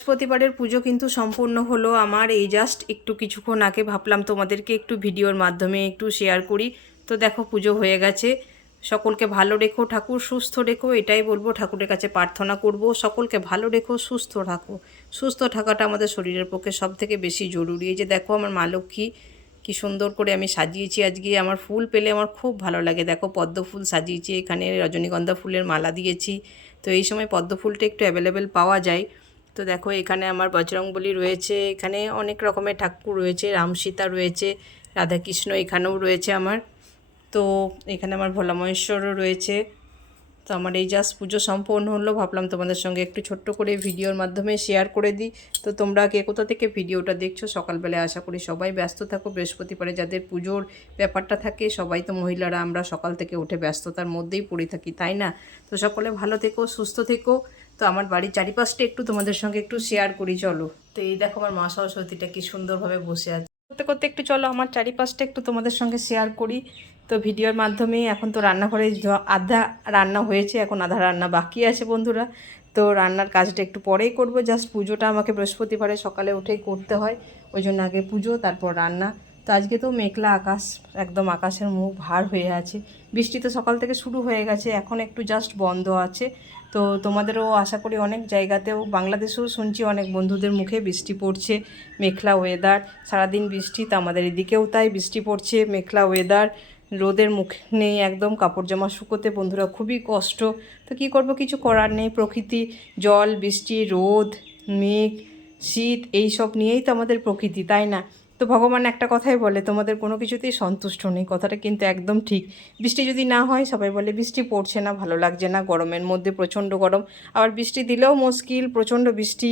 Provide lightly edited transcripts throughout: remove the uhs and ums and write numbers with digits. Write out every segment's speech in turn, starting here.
বৃহস্পতিবারের পুজো কিন্তু সম্পূর্ণ হলো আমার। এই জাস্ট একটু কিছুক্ষণ আগে ভাবলাম তোমাদেরকে একটু ভিডিওর মাধ্যমে একটু শেয়ার করি। তো দেখো পুজো হয়ে গেছে। সকলকে ভালো রেখো ঠাকুর, সুস্থ রেখো, এটাই বলবো। ঠাকুরের কাছে প্রার্থনা করব সকলকে ভালো রেখো, সুস্থ থাকো। সুস্থ থাকাটা আমাদের শরীরের পক্ষে সব থেকে বেশি জরুরি। এই যে দেখো আমার মা লক্ষ্মী কী সুন্দর করে আমি সাজিয়েছি আজকে। আমার ফুল পেলে আমার খুব ভালো লাগে। দেখো পদ্ম ফুল সাজিয়েছি, এখানে রজনীগন্ধা ফুলের মালা দিয়েছি। তো এই সময় পদ্ম ফুলটা একটু অ্যাভেলেবেল পাওয়া যায়। তো দেখো এখানে আমার বজরংবলী রয়েছে, এখানে অনেক রকমের ঠাকুর রয়েছে, রাম সীতা রয়েছে, রাধাকৃষ্ণ এখানেও রয়েছে আমার। তো এখানে আমার ভোলা মহেশ্বরও রয়েছে। তো আমার এই জাস্ট পুজো সম্পন্ন হলো, ভাবলাম তোমাদের সঙ্গে একটু ছোট্ট করে ভিডিওর মাধ্যমে শেয়ার করে দিই। তো তোমরা কে কোথা থেকে ভিডিওটা দেখছো সকালবেলায়, আশা করি সবাই ব্যস্ত থাকো। বৃহস্পতিবারে যাদের পুজোর ব্যাপারটা থাকে, সবাই তো মহিলারা আমরা সকাল থেকে উঠে ব্যস্ততার মধ্যেই পড়ে থাকি, তাই না? তো সকলে ভালো থেকো, সুস্থ থেকো। তো আমার বাড়ির চারিপাশটা একটু তোমাদের সঙ্গে একটু শেয়ার করি চলো। তো এই দেখো আমার মা সরস্বতীটা কি সুন্দরভাবে বসে আছে। করতে করতে একটু চলো আমার চারিপাশটা একটু তোমাদের সঙ্গে শেয়ার করি। তো ভিডিওর মাধ্যমে এখন তো রান্নাঘরে আধা রান্না হয়েছে, এখন আধা রান্না বাকি আছে বন্ধুরা। তো রান্নার কাজটা একটু পরেই করব। জাস্ট পুজোটা আমাকে বৃহস্পতিবারে সকালে উঠেই করতে হয়, ওই জন্য আগে পুজো তারপর রান্না। তো আজকে তো মেঘলা আকাশ, একদম আকাশের মুখ ভার হয়ে আছে। বৃষ্টি তো সকাল থেকে শুরু হয়ে গেছে, এখন একটু জাস্ট বন্ধ আছে। তো তোমাদেরও আশা করি অনেক জায়গাতেও, বাংলাদেশেও শুনছি অনেক বন্ধুদের মুখে বৃষ্টি পড়ছে, মেঘলা ওয়েদার, সারাদিন বৃষ্টি। তো আমাদের এদিকেও তাই বৃষ্টি পড়ছে, মেঘলা ওয়েদার, রোদের মুখ নেই একদম, কাপড় জামা শুকোতে বন্ধুরা খুবই কষ্ট। তো কী করব, কিছু করার নেই। প্রকৃতি, জল, বৃষ্টি, রোদ, মেঘ, শীত, এই সব নিয়েই তো আমাদের প্রকৃতি, তাই না? তো ভগবান একটা কথাই বলে, তোমাদের কোনো কিছুতেই সন্তুষ্ট নেই, কথাটা কিন্তু একদম ঠিক। বৃষ্টি যদি না হয় সবাই বলে বৃষ্টি পড়ছে না, ভালো লাগছে না, গরমের মধ্যে প্রচণ্ড গরম। আবার বৃষ্টি দিলেও মুশকিল, প্রচণ্ড বৃষ্টি,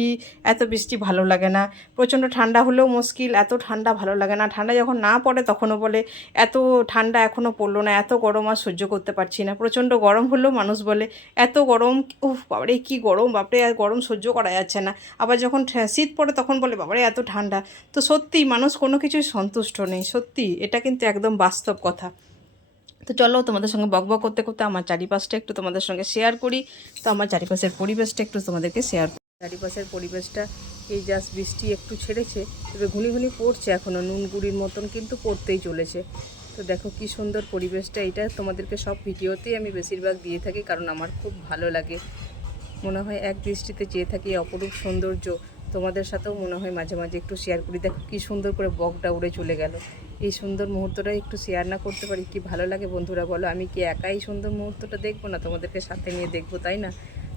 এত বৃষ্টি ভালো লাগে না। প্রচণ্ড ঠান্ডা হলেও মুশকিল, এত ঠান্ডা ভালো লাগে না। ঠান্ডা যখন না পড়ে তখনও বলে এত ঠান্ডা এখনও পড়লো না, এত গরম আর সহ্য করতে পারছি না। প্রচণ্ড গরম হলেও মানুষ বলে এত গরম, উফ বাবারে কী গরম, বাপরে আর গরম সহ্য করা যাচ্ছে না। আবার যখন শীত পড়ে তখন বলে বাবারে এত ঠান্ডা। তো সত্যিই মানুষ কোনো কিছুই সন্তুষ্ট নেই, সত্যি এটা কিন্তু একদম বাস্তব কথা। তো চলো তোমাদের সঙ্গে বকবক করতে করতে আমার চারিপাশটা একটু তোমাদের সঙ্গে শেয়ার করি। তো আমার চারিপাশের পরিবেশটা একটু তোমাদেরকে শেয়ার করি। চারিপাশের পরিবেশটা এই জাস্ট বৃষ্টি একটু ছেড়েছে, তবে ঘুনি ঘুনি পড়ছে এখনও, নুন গুঁড়ির মতন কিন্তু পড়তেই চলেছে। তো দেখো কি সুন্দর পরিবেশটা, এটা তোমাদেরকে সব ভিডিওতেই আমি বেশিরভাগ দিয়ে থাকি, কারণ আমার খুব ভালো লাগে। মনে হয় এক দৃষ্টিতে চেয়ে থাকি অপরূপ সৌন্দর্য, তোমাদের সাথেও মনে হয় মাঝে মাঝে একটু শেয়ার করি। দেখো কী সুন্দর করে বকটা উড়ে চলে গেল। এই সুন্দর মুহূর্তটা একটু শেয়ার না করতে পারি কি ভালো লাগে বন্ধুরা, বলো? আমি কি একাই সুন্দর মুহূর্তটা দেখবো না, তোমাদেরকে সাথে নিয়ে দেখবো, তাই না?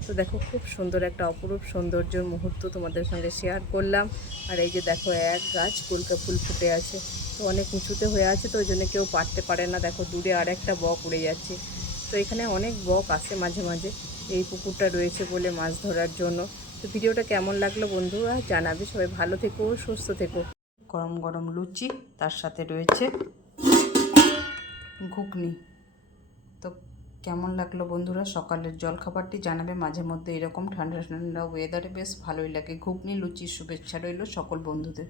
তো দেখো খুব সুন্দর একটা অপরূপ সৌন্দর্যের মুহূর্ত তোমাদের সঙ্গে শেয়ার করলাম। আর এই যে দেখো এক গাছ কলকা ফুল ফুটে আছে, তো অনেক উঁচুতে হয়ে আছে, তো ওই জন্য কেউ পারতে পারে না। দেখো দূরে আর একটা বক উড়ে যাচ্ছে। তো এখানে অনেক বক আসে মাঝে মাঝে, এই পুকুরটা রয়েছে বলে মাছ ধরার জন্য। তো ভিডিওটা কেমন লাগলো বন্ধুরা জানাবে। সবাই ভালো থেকো, সুস্থ থেকো। গরম গরম লুচি, তার সাথে রয়েছে ঘুগনি। তো কেমন লাগলো বন্ধুরা সকালের জলখাবারটি জানাবে মাঝে মধ্যে, এরকম ঠান্ডা ঠান্ডা ওয়েদারে বেশ ভালোই লাগে। ঘুগনি লুচির শুভেচ্ছা রইল সকল বন্ধুদের।